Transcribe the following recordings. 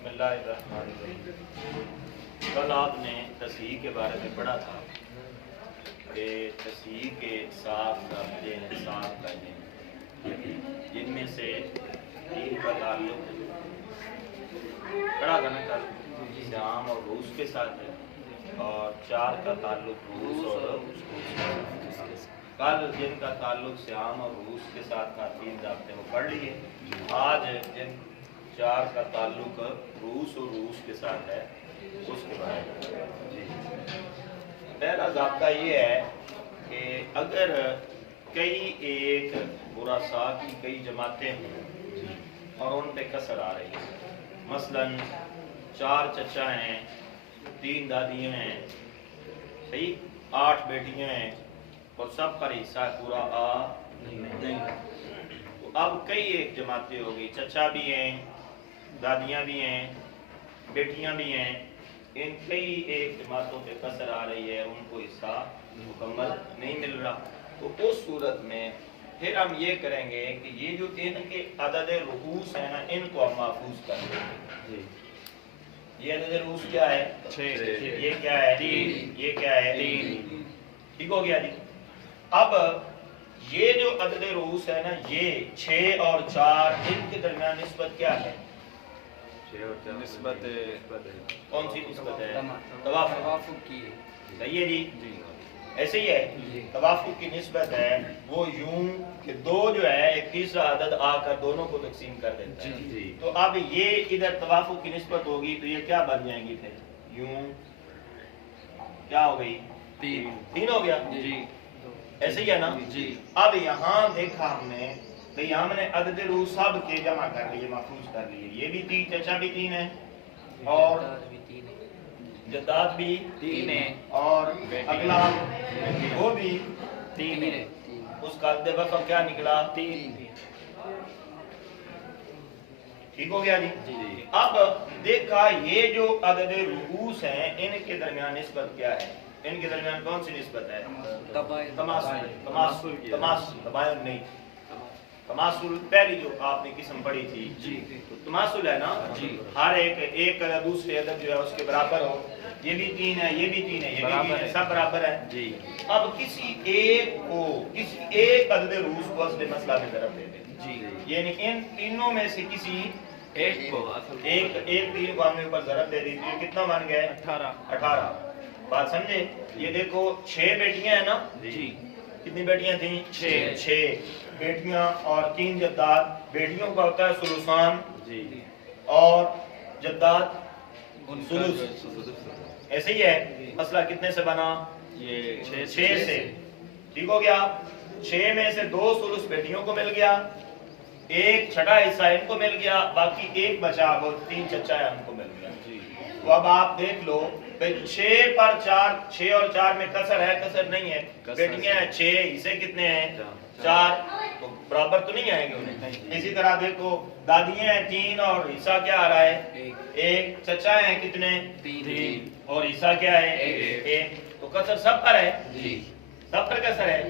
बिस्मिल्लाहिर्रहमानिर्रहीम। कल आपने तस्हीह के बारे में पढ़ा था कि तस्हीह के 7 दर्जे हैं, 7 दर्जे हैं, जिनमें से 3 का ताल्लुक पढ़ा था ना कल श्याम और रूस के साथ है और 4 का ताल्लुक रूस और कल जिनका ताल्लुक श्याम और रूस के साथ था 3 ज़ाब्ते वो पढ़ लिए। आज जिन 4 का ताल्लुक रूस और रूस के साथ है उसके बारे में पहला ज़ाब्ता ये है कि अगर कई एक बुरासा की कई जमातें हैं और उन पे कसर आ रही है, मसलन 4 चचा हैं, 3 दादियाँ हैं, सही 8 बेटियाँ हैं और सब पर हिस्सा पूरा आ नहीं। तो अब कई एक जमातें हो गई, चचा भी हैं, दादियाँ भी हैं, बेटियाँ भी हैं, इन कई एक जमातों पे कसर आ रही है, उनको हिस्सा मुकम्मल नहीं मिल रहा। तो उस सूरत में फिर हम ये करेंगे कि ये जो इनके अदद रूस है ना, इनको हम महफूज कर देंगे। ये अदद रूस क्या है? 6। ये क्या है? 3। ये क्या है? 3। ठीक हो गया जी। अब ये जो अदद रूस है ना, ये 6 और 4 इनके दरमियान निस्बत क्या है? 6 और 4 निस्बत कौन सी निस्बत है? तवाफुक की। सही है जी, ऐसे ही है। तवाफुक की निस्बत है वो यूं कि 2 जो है एक तीसरा अदद आकर दोनों को तकसीम कर देता है। तो अब ये इधर तवाफुक की निस्बत होगी तो ये क्या बन जाएंगी? फिर यूं क्या हो गई? 3 हो गया जी, ऐसे ही है ना जी। अब यहाँ देखा हमने तो यहाँ हमने अदद रूस सब के जमा कर लिए, महफूज कर लिए। ये भी 3, चचा भी 3 है और जद्दाद भी 3 है और अगला वो भी 3 है। उसका अदद वफ़ा क्या निकला? 3। ठीक हो गया जी। अब देखा ये जो अदद रूस हैं इनके दरमियान निस्बत क्या है? इनके दरमियान कौन सी निस्बत है? तमासुल नहीं, तमासुल पहली जो आपने किस्म पढ़ी थी जी, तो तमासुल है ना जी, हर एक अदद दूसरे अदद जो है उसके बराबर हो। ये भी 3 है, ये भी 3 है, ये भी 3 है, सब बराबर है जी। अब किसी एक अदद रूस को असले मसला में ज़रब दे दें जी, यानी इन तीनों में से किसी एक को एक 3 को हमने ऊपर ज़रब दे दी तो ये कितना बन गया? 18। बात समझे? ये देखो 6 बेटियां हैं ना जी, कितनी बेटियां थी? 6 बेटियां और 3 जद्दाद। बेटियों का होता है सुलुसान जी और जद्दाद सुलुस, ऐसे ही है। मसला कितने से बना? ये 6 से। ठीक हो गया। 6 में से 2 सुलुस बेटियों को मिल गया, 1 छठा हिस्सा इनको मिल गया, बाकी 1 बचा वो 3 चचा है उनको मिल गया जी। तो अब आप देख लो 6 पर 4, 6 और 4 में कसर है? कसर नहीं है। बेटियां 6, हिस्से कितने हैं? 4, तो बराबर तो नहीं आएंगे उन्हें। इसी तरह देखो दादियां हैं 3 और हिस्सा क्या आ रहा है? 1। चचा हैं कितने? 3 और हिस्सा क्या है? 1। तो कसर सब पर है जी, सब पर कसर है।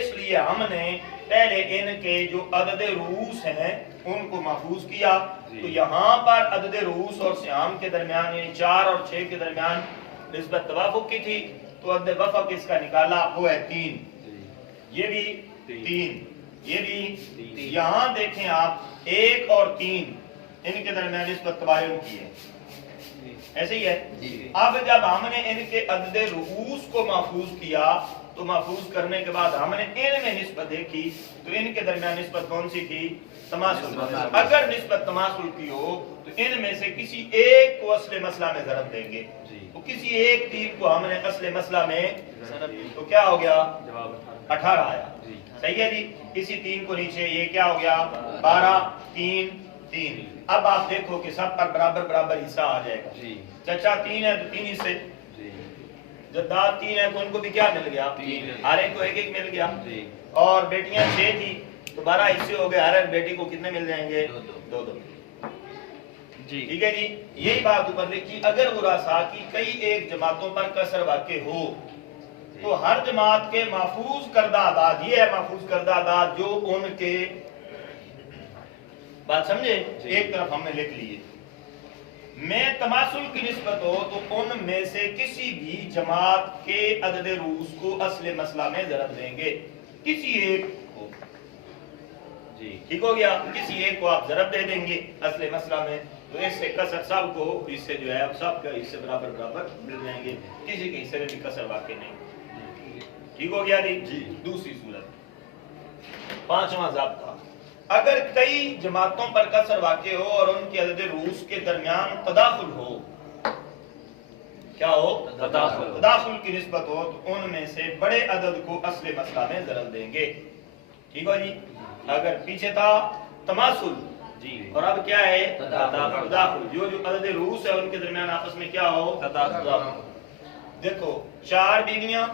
इसलिए हमने पहले इनके जो अदद रूस हैं उनको महफूज किया। तो यहाँ पर अदद रूस और श्याम के दरमियान यानी 4 और 6 के दरमियान निस्बत तवाफुक की थी, तो अदद वफ़ा किसका निकाला? वो है 3। ये भी 3, ये भी। यहाँ देखें आप 1 और 3 इनके दरमियान निस्बत तबायुन की है, ऐसे ही है। अब जब हमने इनके अदद रूस को महफूज किया तो महफूज करने के बाद हमने इनमें निस्बत देखी तो इनके दरमियान निस्बत कौन सी थी? तमासुल। अगर निस्बत तमासुल की हो तो इनमें से किसी एक को असले मसला में ज़रब देंगे। तो किसी एक 3 को हमने असले मसला में ज़रब दी तो क्या हो गया? जवाब 18 आया। सही है जी। इसी 3 को नीचे ये क्या हो गया? 12, 3, 3। अब आप देखो कि सब पर बराबर बराबर हिस्सा आ जाएगा जी। चचा 3 है तो 3 हिस्से, जद्दाद 3 है तो उनको भी क्या मिल गया? 3। हर एक को 1 मिल गया जी। और बेटियां 6 थी तो 12 हिस्से हो गए, हर एक बेटी को कितने मिल जाएंगे? 2 जी। ठीक है जी। यही बात ऊपर लिखी। अगर बुरासा की कई एक जमातों पर कसर वाक़े हो तो हर जमात के महफूज करदा आदाद, ये है महफूज करदा आदाद जो उनके, बात समझे? एक तरफ हमने लिख लिए में तमासुल की निस्बत हो तो उनमें से किसी भी जमात के अदद रूस को असले मसला में ज़रब देंगे, किसी एक को। जी ठीक हो गया, किसी एक को आप ज़रब दे देंगे असले मसला में, तो इससे कसर सब को इससे जो है सब के हिस्से बराबर बराबर मिल जाएंगे, किसी के हिस्से में भी कसर वाकई नहीं। ठीक हो गया जी। दूसरी सूरत, पांचवा ज़ाब्ता, अगर कई जमातों पर कसर वाक़े हो और उनके अदद रूस के दरमियान तदाखुल हो, क्या हो? तदाखुल की निस्बत हो, तो उनमें से बड़े अदद को असले मसला में ज़रब देंगे। ठीक हो जी। अगर पीछे था तमासुल जी, और अब क्या है? तदाखुल। जो अदद रूस है उनके दरमियान आपस में क्या हो? तदाखुल। देखो 4 बीवियां,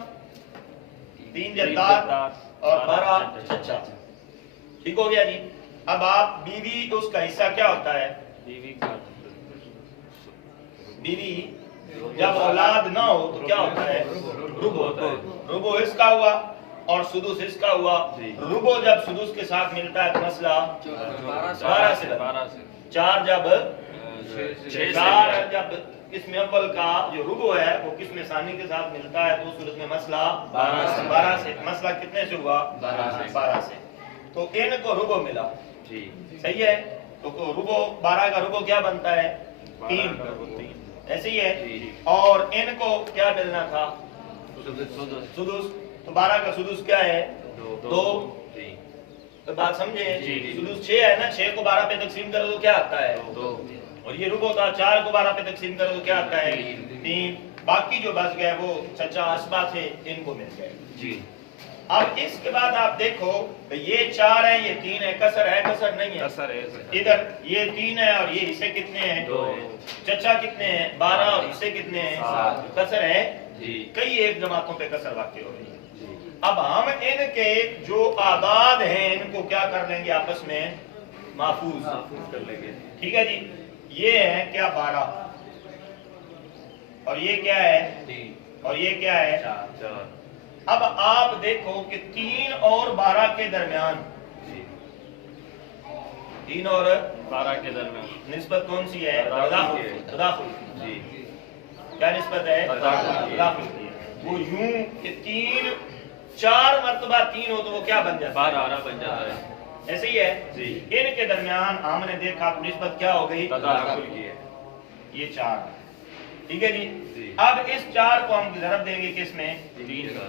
3 जद्दाद और 12 चचा। ठीक हो गया जी। अब आप बीवी उसका हिस्सा क्या होता है? बीवी जब औलाद ना हो तो क्या होता है? रुबो। रुबो इसका हुआ और सुदुस इसका हुआ। रुबो जब सुदुस के साथ मिलता है तो मसला 12 से 4 जब किस्म अव्वल का जो रुबो है वो किस्म सानी के साथ मिलता है तो सूरत में मसला 12 से। मसला कितने से हुआ? 12 से। तो n को रुबो मिला जी, सही है। तो रुबो 12 का रुबो क्या बनता है? 3। ऐसे ही है। और n को क्या मिलना था? सुदुस। तो 12 का सुदुस क्या है? 2। तो बात समझे? सुदुस 6 है ना, 6 को 12 पे तकसीम करो तो क्या आता है? 2। और ये रुबो था, 4 को 12 पे तकसीम करो तो क्या आता है? 3। बाकी जो बच गए वो चचा असबा थे, इनको मिल गए जी। अब इसके बाद आप देखो ये 4 है, ये 3 है, कसर है कसर नहीं है? कसर है। इधर ये 3 है और ये हिस्से कितने हैं? 2 है। चचा कितने हैं? 12 और हिस्से कितने हैं? 7। कसर है जी। कई एक जमातों पे कसर वाक़ई हो रही है। अब हम इनके जो आदाद हैं इनको क्या कर लेंगे? आपस में महफूज कर लेंगे। ठीक है जी। ये है क्या? 12 और ये क्या है? 3 और ये क्या है? 4। अब आप देखो कि 3 और 12 के दरमियान, 3 और 12 के दरमियान निस्बत कौन सी है? तदाखुल जी। क्या निस्बत है? तदाखुल की। वो यूं कि 3 4 मर्तबा 3 हो तो वो क्या बन जाता है? 12 बन जाता है। ऐसे ही है जी। इनके दरमियान हमने देखा तो निस्बत क्या हो गई? तदाखुल की है। ये 4। ठीक है जी। अब इस 4 को हम ज़रब देंगे किस में? 3 का।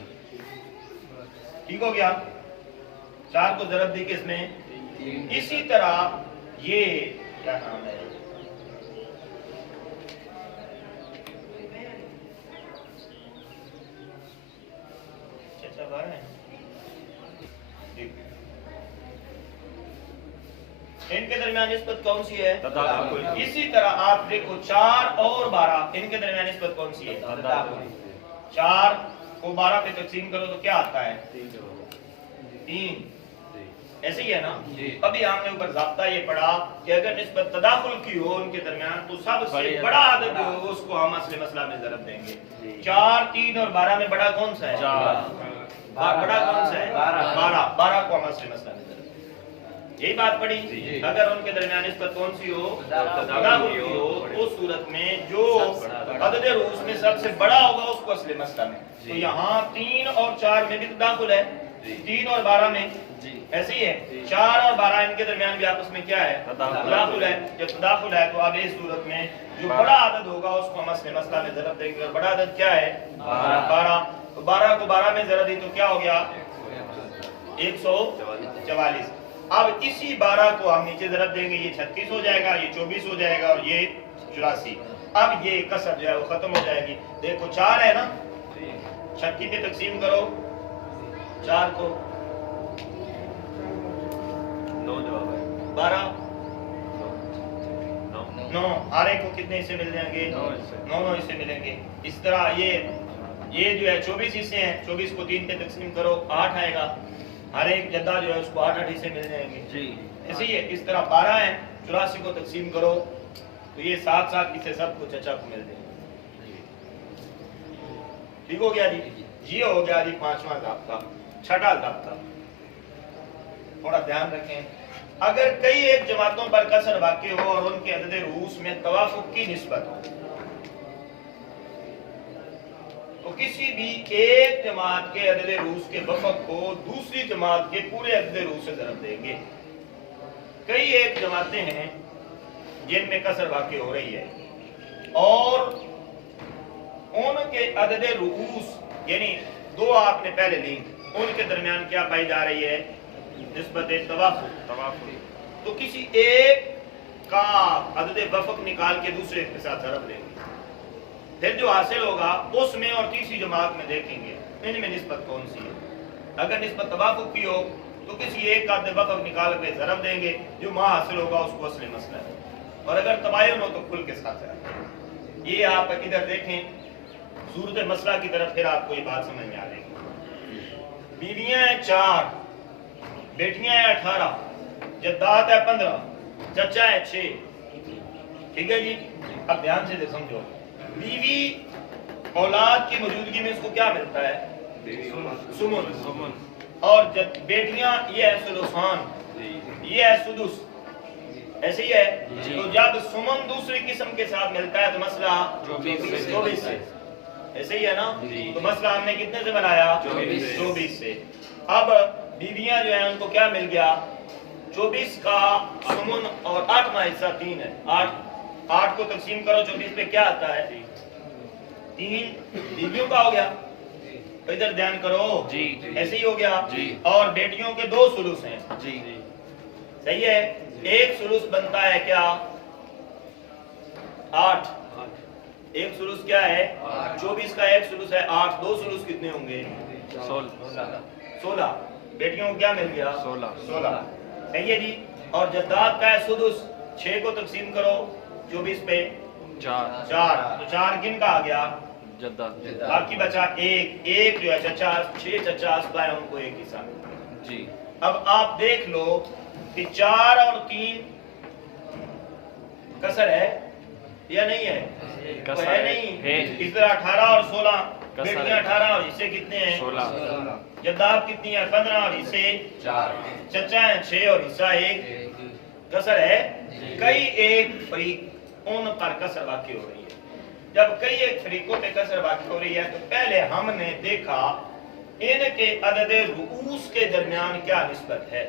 ठीक हो गया। 4 को ज़रब दी किस में? इसी तरह ये क्या नाम है? चचा बार है। इनके दरमियान निस्बत कौन सी है? इसी तरह आप देखो 4 और 12 इनके दरमियान निस्बत कौन सी है? 4 को 12 पे तकसीम करो तो क्या आता है? 3। ऐसे ही है ना? अभी हमने ऊपर ज़ाब्ता ये पढ़ा कि अगर निस्बत तदाखुल की हो उनके दरमियान तो सबसे बड़ा अदद हो उसको हम असले मसला में ज़रब देंगे। 4, 3 और 12 में बड़ा कौन सा है? 4। बड़ा कौन सा है? 12 को हम असले मसला में ज़रब देंगे। यही बात पड़ी। अगर उनके दरमियान निस्बत कौन सी हो? तदाखुल की हो, उस सूरत में जो अदद रूस में सबसे बड़ा होगा उसको असले मसला में। तो यहाँ 3 और 4 में भी तदाखुल है, 3 और 12 में ऐसे ही है। 4 और 12 इनके दरमियान भी आपस में क्या है? तदाखुल है। जब तदाखुल है तो अब इस सूरत में जो बड़ा अदद होगा उसको हम असले मसला में ज़रब देंगे। और बड़ा अदद क्या है? 12। तो 12 को 12 में ज़रब दी तो क्या हो गया? 144। अब इसी 12 को हम नीचे ज़रब देंगे, ये 36 हो जाएगा, ये 24 हो जाएगा और ये 84। अब ये कसर जो है वो खत्म हो जाएगी। देखो 4 है ना, 36 पे तकसीम करो 4 को, 9 जवाब है। 12 9 हर एक को कितने हिस्से मिल जाएंगे? 9 हिस्से मिलेंगे। इस तरह ये जो है 24 हिस्से हैं, 24 को 3 पे तकसीम करो 8 आएगा। हर एक जद्दा जो है उसको 8 हिस्से मिल जाएंगे जी। ऐसे ही है। इस तरह 12 है, 84 को तकसीम करो तो ये 7 हिस्से सबको चचा को मिल जाएंगे। ठीक हो गया जी। ये हो गया जी 5वां ज़ाब्ता। 6वां ज़ाब्ता थोड़ा ध्यान रखें। اگر کئی ایک جماعتوں پر کسر واقع ہو اور ان کے عدد رؤوس میں توافق کی نسبت ہو تو کسی بھی ایک جماعت کے عدد رؤوس کے وفق کو دوسری جماعت کے پورے عدد رؤوس سے ضرب دیں گے. کئی ایک جماعتیں ہیں جن میں کسر واقع ہو رہی ہے اور ان کے عدد رؤوس یعنی دو آپ نے پہلے لی ان کے درمیان کیا پائی جا رہی ہے نسبت توافق. تو کسی ایک کا عدد وفق نکال کے دوسرے کے ساتھ ضرب دیں گے. پھر جو حاصل ہوگا اس میں اور تیسری جماعت میں دیکھیں گے ان میں نسبت کون سی ہے. اگر نسبت توافق کی ہو تو کسی ایک کا عدد وفق نکال کے ضرب دیں گے. جو ماں حاصل ہوگا اس کو اصل مسئلہ ہے. اور اگر تباین ہو تو کل کے ساتھ ضرب دیں گے. یہ آپ ادھر دیکھیں صورت مسئلہ کی طرف پھر آپ کو یہ بات سمجھ میں آ جائے گی. بیویاں ہیں 4 بیٹیاں ہیں 18 جدات ہے 15 چچا ہے 6. ٹھیک ہے جی. اب دھیان سے سمجھو بیوی اولاد کی موجودگی میں اس کو کیا ملتا ہے سمن اور بیٹیاں یہ ہے ثلثان یہ ہے سدس ایسے ہی ہے. تو جب سمن دوسری قسم کے ساتھ ملتا ہے تو مسئلہ 24 سے ایسے ہی ہے نا. تو مسئلہ ہم نے کتنے سے بنایا 24 سے. اب بیویاں جو ہیں ان کو کیا مل گیا 24 کا سمن اور 8واں حصہ 3 ہے. 8 کو تقسیم کرو 24 پہ کیا آتا ہے 3 بیویوں کا ہو گیا. ادھر دھیان کرو ایسے ہی ہو گیا. اور بیٹیوں کے 2 ثلث ہیں صحیح ہے. ایک ثلث بنتا ہے کیا 8 ایک ثلث کیا ہے 24 کا ایک ثلث ہے 8 2 ثلث کتنے ہوں گے 16. بیٹیوں کو کیا مل گیا 16 صحیح ہے جی. اور جداد کا ہے سدس 6 کو تقسیم کرو 24 پہ 4 تو 4 کن کا آ گیا باقی بچا ایک جو ہے چچا 6 چچا اسبا ہے ان کو ایک حصہ جی. اب آپ دیکھ لو کہ 4 اور 3 کسر ہے یا نہیں ہے ہے نہیں. اس طرح 18 اور 16 بیٹیاں 18 اور حصے کتنے ہیں 16. جداد کتنی ہے 15 اور حصے 4 چچا ہیں 6 اور حصہ 1 کسر ہے. کئی ایک فریق ان پر کسر واقع ہو رہی ہے. جب کئی ایک فریقوں پہ کسر واقع ہو رہی ہے تو پہلے ہم نے دیکھا ان کے عدد رؤوس کے درمیان کیا نسبت ہے.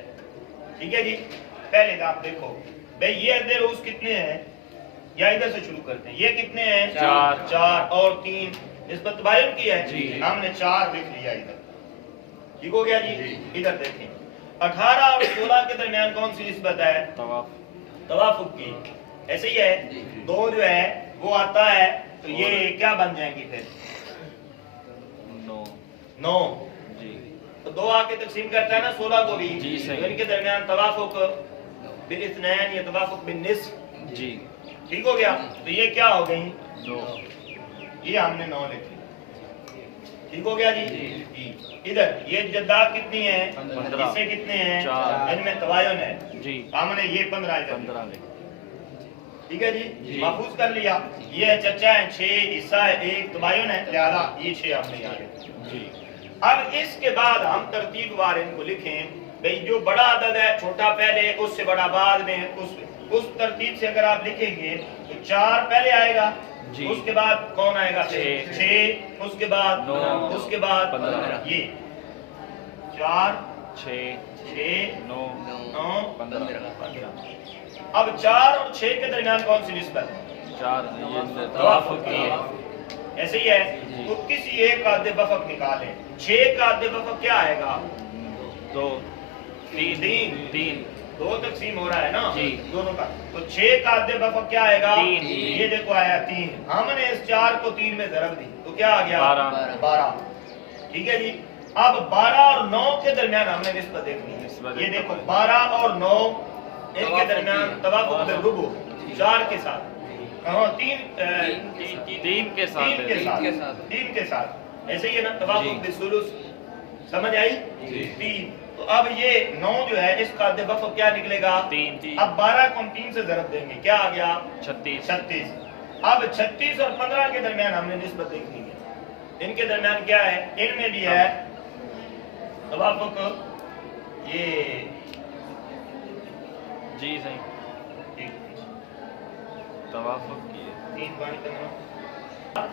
ٹھیک ہے جی. پہلے آپ دیکھو بھئی یہ عدد رؤوس کتنے ہیں یا ادھر سے شروع کرتے ہیں. یہ کتنے ہیں 4 اور 3 نسبت تباین کی ہے ہم نے 4 لکھ لیا ادھر. ٹھیک ہو گیا جی. ادھر دیکھیں 18 اور 16 کے درمیان کون سی نسبت ہے توافق کی ایسے ہی ہے. 2 جو ہے وہ آتا ہے تو یہ کیا بن جائیں گی پھر 9 تو 2 آ کے تقسیم کرتا ہے نا 16 کو بھی. ان کے درمیان توافق بالاثنین یا توافق بالنصف جی. ٹھیک ہو گیا. تو یہ کیا ہو گئی 2 یہ ہم نے 9 لکھ لی. ٹھیک ہو گیا جی. ادھر یہ جداد کتنی ہیں اس سے کتنے ہیں ان میں توازن ہے ہم نے یہ 15 ادھر. ٹھیک ہے جی. محفوظ کر لیا. یہ چچا ہے 6 حصہ ہے 1 توازن ہے لہذا یہ 6 ہم نے یاد رکھا. اب اس کے بعد ہم ترتیب وار ان کو لکھیں. بھئی جو بڑا عدد ہے چھوٹا پہلے اس سے بڑا بعد میں اس ترتیب سے اگر آپ لکھیں گے تو 4 پہلے آئے گا اس کے بعد کون آئے گا 6 اس کے بعد 9 اس کے بعد 15 یہ 4 6 9 15. اب 4 اور 6 کے درمیان کون سی نسبت توافق کی ہے ایسے ہی ہے. تو کسی ایک کا عدد وفق نکالیں. 6 کا عدد وفق کیا آئے گا 2 3 2 تقسیم ہو رہا ہے نا دونوں کا. تو 6 کا عدد وفق کیا آئے گا یہ دیکھو آیا 3. ہم نے اس 4 کو 3 میں ضرب دی تو کیا آ گیا 12. ٹھیک ہے جی. اب 12 اور 9 کے درمیان ہم نے نسبت دیکھنی ہے. یہ دیکھو 12 اور 9 ان کے درمیان توافق بالربع 4 کے ساتھ 3 کے ساتھ ایسے ہی ہے نا توافق بالثلث سمجھ آئی 3. تو اب یہ 9 جو ہے اس کا عدد وفق کیا نکلے گا 3. اب 12 کو ہم 3 سے ضرب دیں گے کیا آ گیا 36. اب 36 اور 15 کے درمیان ہم نے نسبت دیکھنی ہے. ان کے درمیان کیا ہے ان میں بھی ہے توافق یہ جی صحیح توافق کیے 3 5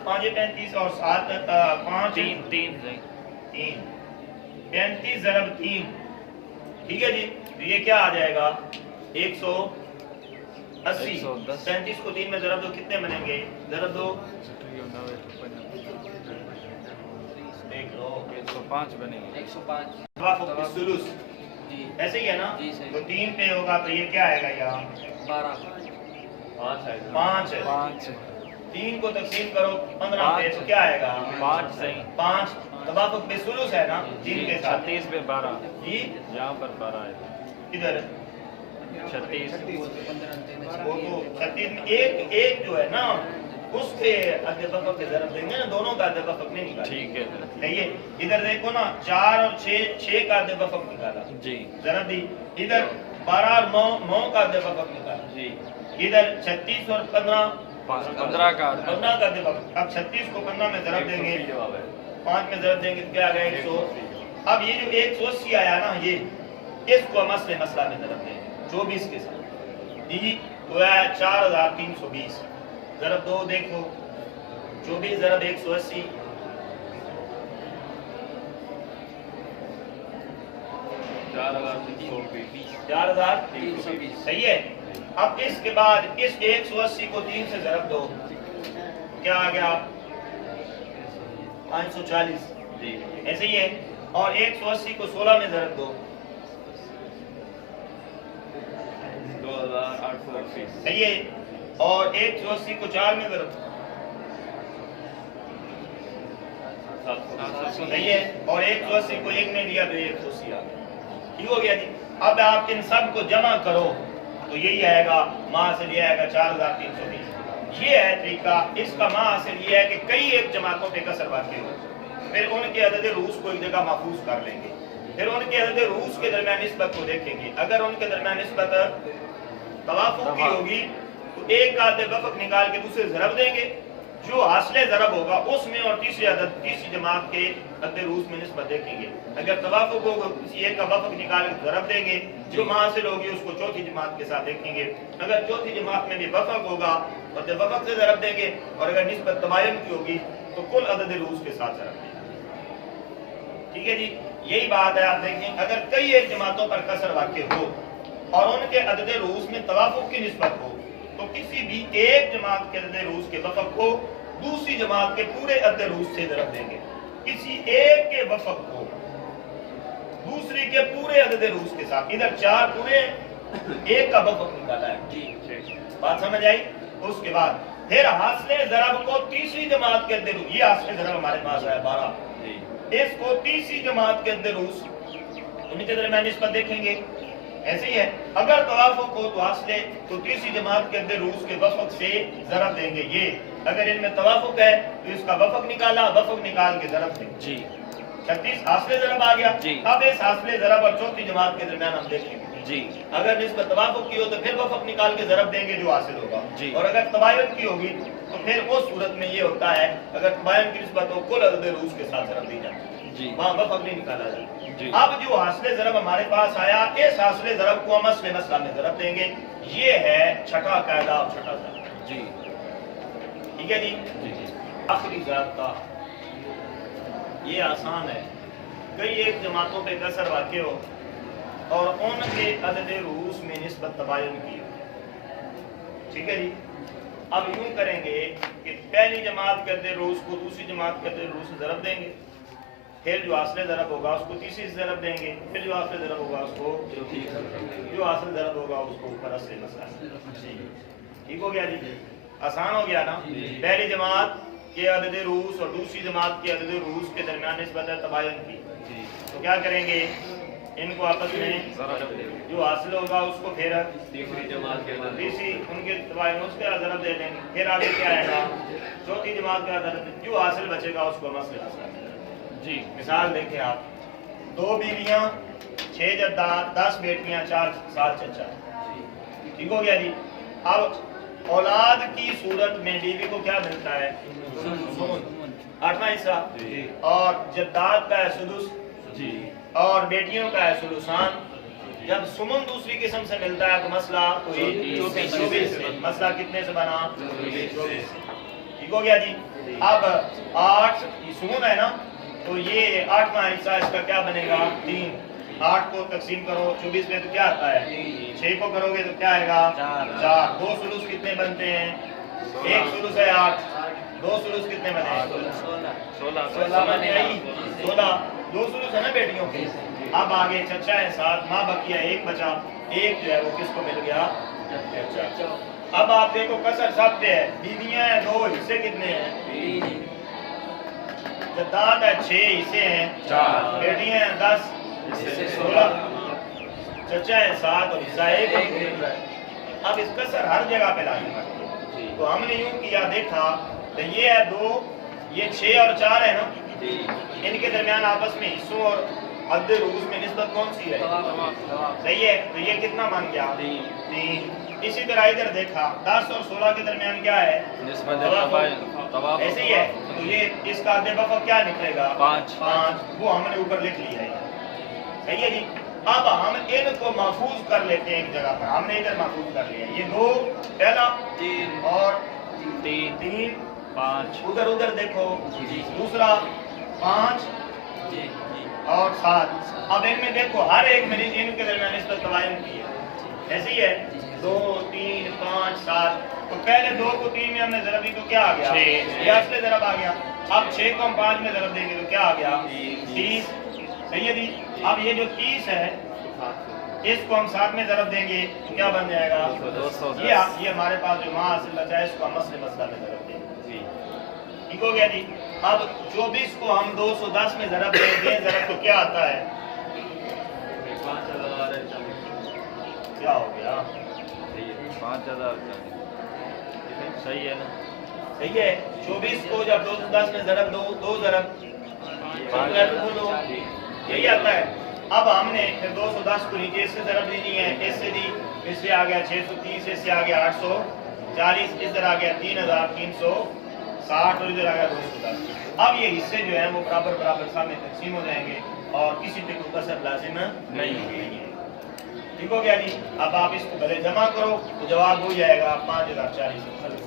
5 35 اور 7 5 3 3 صحیح 3 35 ضرب 3 ٹھیک ہے جی تو یہ کیا آ جائے گا 180 35 کو 3 میں ضرب دو کتنے بنیں گے ضرب دو دیکھ لو 105 بنے گے 105 توافق بالثلث جی ایسے ہی ہے نا جی صحیح تو 3 پہ ہوگا تو یہ کیا آئے گا یہاں 12 5 ہے 5 3 کو تقسیم کرو 15 پہ تو کیا آئے گا 5 صحیح 5 توافق بالثلث ہے نا 3 کے ساتھ 36 پہ 12 جی یہاں پر 12 ہے ادھر 36 وہ تو 36 میں ایک جو ہے نا اس پہ عدد وفق کے ضرب دیں گے نا دونوں کا عدد وفق نہیں نکالا ٹھیک ہے صحیح ہے ادھر دیکھو نا 4 اور 6 کا عدد وفق نکالا جی ضرب دی ادھر 12 اور 9 کا عدد وفق نکالا جی ادھر 36 اور 15 15 کا 15 کا عدد وفق اب 36 کو 15 میں ضرب دیں گے 5 میں ضرب دیں گے تو کیا آ گیا 100 اب یہ جو 180 آیا نا یہ اس کو مسئلہ میں ضرب دیں گے 24 کے ساتھ جی تو ہے 4320 ضرب دو دیکھو 24 ضرب 180 4320 صحیح ہے اب اس کے بعد اس 180 کو 3 سے ضرب دو کیا آ گیا 540 ایسے ہی ہے اور 180 کو 16 میں ضرب دو 2880 صحیح ہے اور 180 کو 4 میں ضرب دو صحیح ہے اور 180 کو 1 میں لیا تو 180 آ گیا ٹھیک ہو گیا جی اب آپ ان سب کو جمع کرو تو یہی آئے گا ماں سے یہ آئے گا 4320 یہ ہے طریقہ اس کا ماں حاصل یہ ہے کہ کئی ایک جماعتوں پہ کسر واقع ہو پھر ان کے عدد روس کو ایک جگہ محفوظ کر لیں گے پھر ان کے عدد روس کے درمیان نسبت کو دیکھیں گے اگر ان کے درمیان نسبت توافق کی ہوگی تو ایک کا عدد وفق نکال کے دوسرے ضرب دیں گے جو حاصل ضرب ہوگا اس میں اور تیسری جماعت کے عدد روس میں نسبت دیکھیں گے اگر توافق ہوگا کسی ایک کا وفق نکال کے ضرب دیں گے جو حاصل ہوگی اس کو چوتھی جماعت کے ساتھ دیکھیں گے اگر چوتھی جماعت میں بھی وفق ہوگا اور جب وفق سے ضرب دیں گے اور اگر نسبت تباین کی ہوگی تو کل عدد روس کے ساتھ ضرب دیں گے ٹھیک ہے جی یہی بات ہے آپ دیکھیں اگر کئی ایک جماعتوں پر کسر واقع ہو اور ان کے عدد روس میں توافق کی نسبت ہو تو کسی بھی ایک جماعت کے عدد روس کے وفق کو دوسری جماعت کے پورے عدد روس سے ضرب دیں گے کسی ایک کے وفق کو دوسری کے پورے عدد روس کے ساتھ ادھر 4 پورے ایک کا وفق نکالا ہے جی بات سمجھ آئی اس کے بعد پھر حاصل ضرب کو تیسری جماعت کے عدد روس یہ حاصل ضرب ہمارے پاس ہے 12 اس کو تیسری جماعت کے عدد روس ان کے درمیان نسبت دیکھیں گے ایسے ہی ہے اگر توافق ہو تو حاصلے تو تیسری جماعت کے عدد روس کے وفق سے ضرب دیں گے یہ اگر ان میں توافق ہے تو اس کا وفق نکالا وفق نکال کے ضرب دیں گے جی 36 حاصل ضرب آ گیا اب اس حاصل ضرب اور چوتھی جماعت کے درمیان ہم دیکھیں گے جی اگر نسبت توافق کی ہو تو پھر وفق نکال کے ضرب دیں گے جو حاصل ہوگا اور اگر تباین کی ہوگی تو پھر اس صورت میں یہ ہوتا ہے اگر تباین کی نسبت ہو کل عدد روس کے ساتھ ضرب دی جاتی ہے وہاں وفق نہیں نکالا جاتا اب جو حاصل ضرب ہمارے پاس آیا اس حاصل ضرب کو ہم مسئلہ میں ضرب دیں گے یہ ہے چھٹا قاعدہ اور چھٹا ضرب جی ٹھیک ہے جی آخری ضرب کا یہ آسان ہے کئی ایک جماعتوں پہ کسر واقع ہو اور ان کے عدد روس میں نسبت تباین کی ہو ٹھیک ہے جی اب یوں کریں گے کہ پہلی جماعت کے عدد روس کو دوسری جماعت کے عدد روس سے ضرب دیں گے پھر جو حاصل ضرب ہوگا اس کو تیسری سے ضرب دیں گے پھر جو حاصل ضرب ہوگا اس کو جو حاصل ضرب ہوگا اس کو اوپر سے مسئلہ ٹھیک ہو گیا جی آسان ہو گیا نا پہلی جماعت کے عدد روس اور دوسری جماعت کے عدد روس کے درمیان نسبت ہے تباین کی تو کیا کریں گے ان کو آپس میں جو حاصل ہوگا اس کو پھر تیسری ان کے تباین اس کا ضرب دے دیں گے پھر آگے کیا آئے گا چوتھی جماعت کا ضرب جو حاصل بچے گا اس کو مسئلہ جی مثال دیکھیں آپ 2 بیویاں 6 جداد 10 بیٹیاں 4 7 چچا ٹھیک ہو گیا جی اب اولاد کی صورت میں بیوی کو کیا ملتا ہے 8واں حصہ اور جداد کا ہے سدس اور بیٹیوں کا ہے سدسان जब सुमन दूसरी किस्म से मिलता है तो मसला कोई 24 से, मसला कितने से बना 24। ठीक हो गया जी। अब 8 ये सुमन है ना, तो ये 8वां हिस्सा इसका क्या बनेगा 3। 8 को तकसीम करो 24 में तो क्या आता है 6 को करोगे तो क्या आएगा 4। 2 सुलूस कितने बनते हैं, एक सुलूस है 8, 2 सुलूस कितने बने 16 बने 16। 2 सुलूस है ना बेटियों के। अब आगे चचा है 7, माँ बकिया 1 बचा, 1 जो है वो किसको मिल गया चचा। अब आप देखो कसर सब पे है, बीवियां हैं 2, हिस्से कितने हैं जद्दाद है 6, हिस्से हैं 4, बेटियां हैं 10, हिस्से 16, चचा है 7 और हिस्सा 1। अब इस कसर हर जगह पे लानी पड़ती है। तो हमने यूं किया देखा तो ये है 2, ये 6 और 4 है ना, इनके दरमियान आपस में हिस्सों और हद रूस में निस्बत कौन सी है सही है, तो ये कितना बन गया 3। इसी तरह इधर देखा 10 और 16 के दरमियान क्या है ऐसे ही है, तो ये इसका अदे वफ़ा क्या निकलेगा 5, वो हमने ऊपर लिख लिया है सही है जी। अब हम इनको महफूज कर लेते हैं एक जगह पर, हमने इधर महफूज कर लिया ये 2 पहला 3 और 3 5, उधर उधर देखो दूसरा 5 और 7। अब इनमें देखो हर एक में इनके दरमियान निस्बत तवायन की है ऐसे ही है 2 3 5 7। तो पहले 2 को 3 में हमने ज़रब दी तो क्या आ गया 6, ये असली ज़रब आ गया। अब 6 को हम 5 में ज़रब देंगे तो क्या आ गया 30 सही है जी। अब ये जो 30 है इसको हम 7 में ज़रब देंगे तो क्या बन जाएगा 210। ये हमारे पास जो माँ हासिल बचा है इसको हम मसला में ज़रब देंगे ठीक हो गया जी। अब 24 को हम 210 में ज़रब देंगे, ज़रब तो क्या आता है क्या हो गया 5000 सही है ना सही है। 24 को जब 210 में ज़रब दो 2 ज़रब 5 बोलो यही आता है। अब हमने फिर 210 को नीचे इससे ज़रब देनी है, इससे दी, इससे आ गया 630, इससे आ गया 840, इधर आ गया 3360 और इधर आ गया 210। अब ये हिस्से जो है वो बराबर बराबर सामने तकसीम हो जाएंगे और किसी पे कोई कसर लाजिम नहीं होगी ठीक हो गया जी। अब आप इसको पहले जमा करो तो जवाब हो जाएगा 5040।